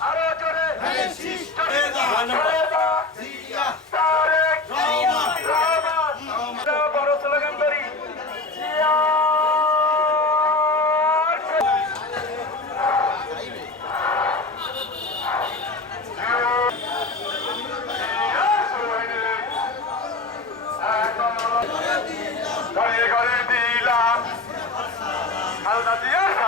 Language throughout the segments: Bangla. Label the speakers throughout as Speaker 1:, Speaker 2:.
Speaker 1: আরও জোরে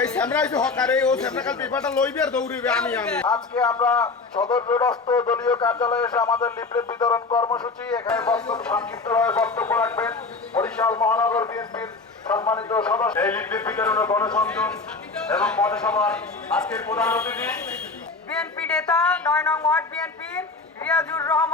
Speaker 1: এই স্যামরা হইছে হকারে ও স্যামরা কাল পেপারটা লইবে আর দৌড়িবে আমি আমি
Speaker 2: আজকে আমরা সদর রোডস্থ দলীয় কার্যালয়ে এসে আমাদের লিফলেট বিতরণ কর্মসূচি এখানে বক্তব্য সংক্ষিপ্তভাবে বক্তব্য রাখবেন। বরিশাল মহানগর বিএনপির সম্মানিত সদস্য। এই লিফলেট বিতরণ ও গণসংযোগ এবং পথসভার আজকের প্রধান অতিথি।
Speaker 3: বিএনপি নেতা নয় নং ওয়ার্ড বিএনপির রিয়াজুর রহমান।